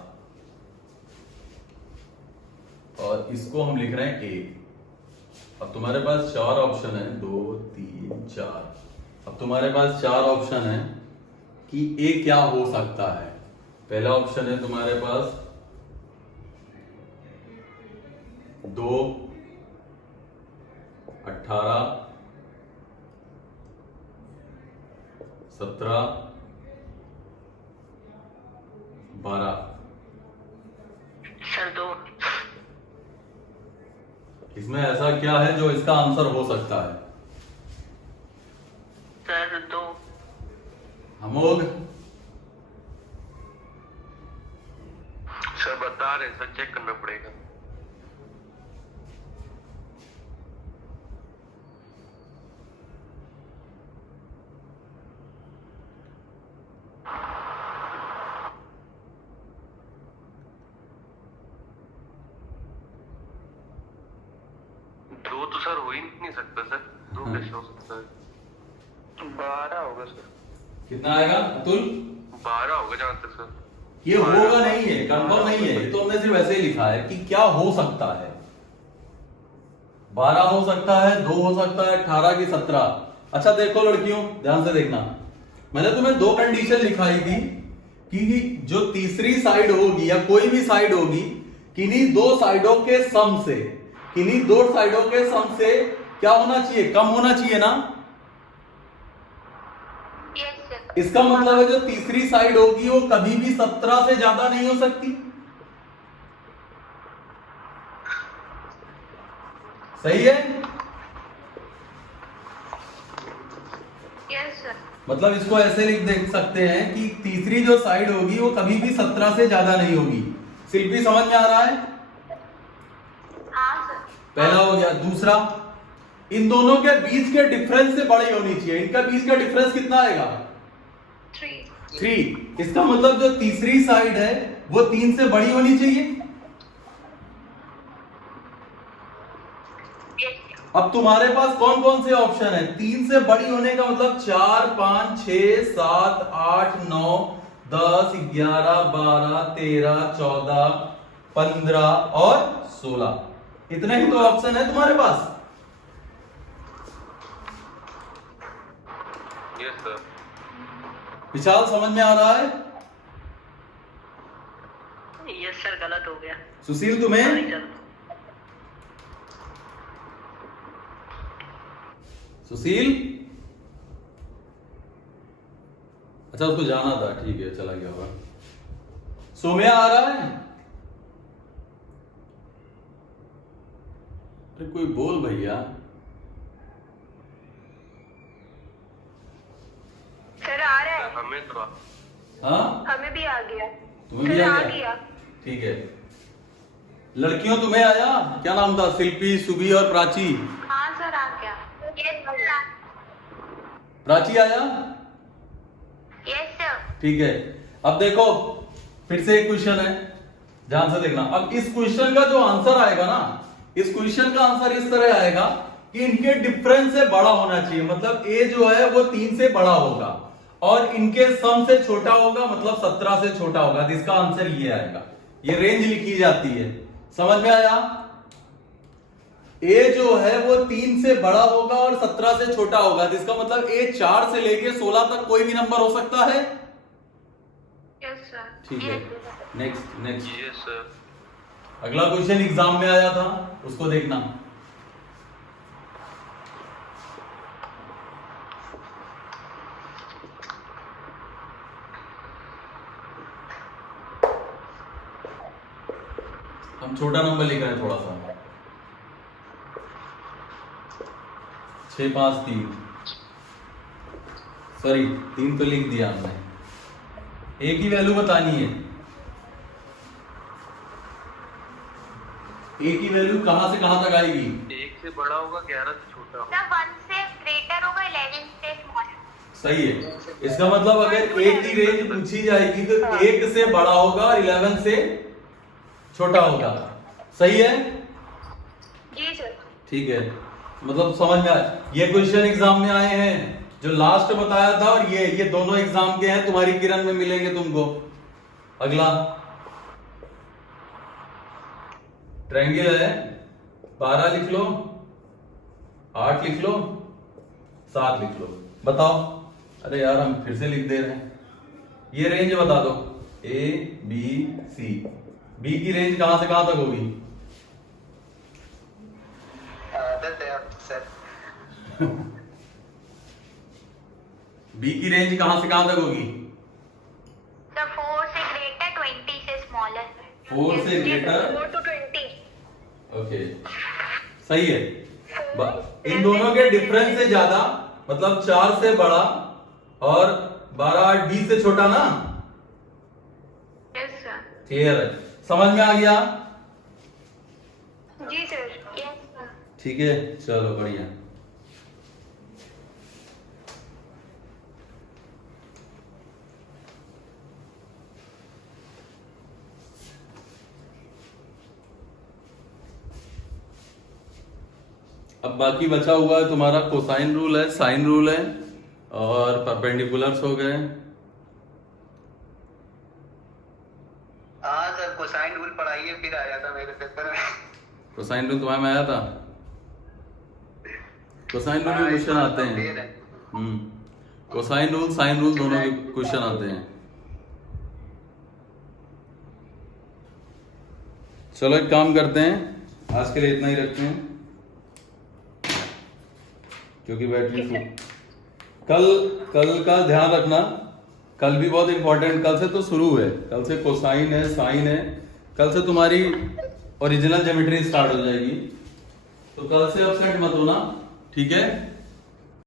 और इसको हम लिख रहे हैं 1। अब तुम्हारे पास 4 ऑप्शन है, 2 3 4। अब तुम्हारे पास 4 ऑप्शन है कि A क्या हो सकता है। पहला ऑप्शन है तुम्हारे पास 2 18 17 12। सर 2। इसमें ऐसा क्या है जो इसका आंसर हो सकता है? सर 2। अमोघ सर बता रहे सर, चेक करना पड़ेगा। दो तो सर हो ही नहीं सकता सर, 2 कैसे हो सकता है? 12 होगा सर। कितना आएगा अतुल? 12 होगा जहां तक सर। ये होगा नहीं है, कंफर्म नहीं है, ये तो हमने सिर्फ ऐसे ही लिखा है कि क्या हो सकता है। 12 हो सकता है, 2 हो सकता है, 18 की 17। अच्छा देखो लड़कियों, ध्यान से देखना, मैंने तुम्हें 2 कंडीशन लिखाई थी कि जो तीसरी साइड होगी या कोई भी साइड होगी, किन्हीं दो साइडों के सम से, किन्हीं दो साइडों के सम से क्या होना चाहिए, कम होना चाहिए ना। Yes sir. इसका मतलब है जो तीसरी साइड होगी वो कभी भी 17 से ज्यादा नहीं हो सकती। सही है। Yes sir. मतलब इसको ऐसे लिख देख सकते हैं कि तीसरी जो साइड होगी वो कभी भी 17 से ज्यादा नहीं होगी। शिल्पी समझ में आ रहा है। हाँ सर। पहला हो गया। दूसरा, इन दोनों के बीच के डिफरेंस से बड़ी होनी चाहिए। इनका बीच का डिफरेंस कितना आएगा? 3। इसका मतलब जो तीसरी साइड है वो 3 से बड़ी होनी चाहिए। अब तुम्हारे पास कौन कौन से ऑप्शन है? 3 से बड़ी होने का मतलब 4, 5, 6, 7, 8, 9, 10, 11, 12, 13, 14, 15 और 16। इतने ही तो ऑप्शन है तुम्हारे पास। Yes sir. विशाल समझ में आ रहा है? यस सर, गलत हो गया। सुशील तुम्हें? नहीं सर। सुशील, अच्छा उसको जाना था, ठीक है चला गया होगा। सोम्या आ रहा है? अरे कोई बोल भैया। सर आ रहा है। हमें तो हाँ हमें भी आ गया। तुम्हें भी सर आ आ गया? गया। ठीक है। लड़कियों तुम्हें आया? क्या नाम था? शिल्पी, सुबी और प्राची। हाँ सर आ गया। Yes sir. प्राची आया? Yes sir. ठीक है। अब देखो फिर से एक क्वेश्चन है, ध्यान से देखना। अब इस क्वेश्चन का जो आंसर आएगा ना, इस क्वेश्चन का आंसर इस तरह आएगा कि इनके डिफरेंस से बड़ा होना चाहिए। मतलब ए जो है वो 3 से बड़ा होगा और इनके सम से छोटा होगा, मतलब 17 से छोटा होगा। तो इसका आंसर ये आएगा। ये रेंज लिखी जाती है। समझ में आया? ए जो है वो 3 से बड़ा होगा और 17 से छोटा होगा। तो इसका मतलब ए 4 से लेके 16 तक कोई भी नंबर हो सकता है। Yes sir. ठीक है। नेक्स्ट। Yes sir. अगला क्वेश्चन एग्जाम में आया था, उसको देखना। हम छोटा नंबर लिख रहे हैं थोड़ा सा। 6, 5, 3, सॉरी 3 तो लिख दिया हमने। एक ही वैल्यू बतानी है। एक ही वैल्यू कहां से कहां तक आएगी? 1 से बड़ा होगा, 11 से छोटा होगा। सर 1 से ग्रेटर होगा, 11 से स्मॉल। सही है। इसका मतलब अगर एक की रेंज पूछी जाएगी तो 1 से बड़ा होगा और 11 से छोटा होगा। सही है? जी सर। ठीक है। मतलब समझ में आया। ये क्वेश्चन एग्जाम में आए हैं, जो लास्ट बताया था, और ये दोनों एग्जाम के हैं। तुम्हारी किरण में मिलेंगे तुमको। अगला ट्रायंगल है। 12 लिख लो, 8 लिख लो, 7 लिख लो। बताओ। अरे यार हम फिर से लिख दे रहे हैं। ये रेंज बता दो। A B C. बी की रेंज कहां से कहां तक होगी? बी की रेंज कहां से कहां तक होगी? सर 4 से ग्रेटर, 20 से स्मॉलर। 4 से ग्रेटर। 4 to 20। ओके सही है। इन दोनों के डिफरेंस से ज्यादा, मतलब 4 से बड़ा और 12, 8, 20 से छोटा ना। Yes sir. क्लियर है? समझ में आ गया? जी सर। Yes sir. ठीक है चलो बढ़िया। अब बाकी बचा हुआ है तुम्हारा कोसाइन रूल है, साइन रूल है और परपेंडिकुलर्स हो गए। हाँ सर, कोसाइन रूल पढ़ाइए, फिर आया था मेरे पेपर में। कोसाइन रूल तुम्हारे में आया था? कोसाइन रूल के क्वेश्चन आते हैं। कोसाइन रूल, साइन रूल दोनों के क्वेश्चन आते हैं। चलो एक काम करते हैं, आज के लिए इतना ही रखते हैं क्योंकि बैटरी फुल। कल का ध्यान रखना, कल भी बहुत इंपॉर्टेंट, कल से तो शुरू है, कल से कोसाइन है, साइन है, कल से तुम्हारी ओरिजिनल ज्योमेट्री स्टार्ट हो जाएगी, तो कल से अपसेट मत होना, ठीक है।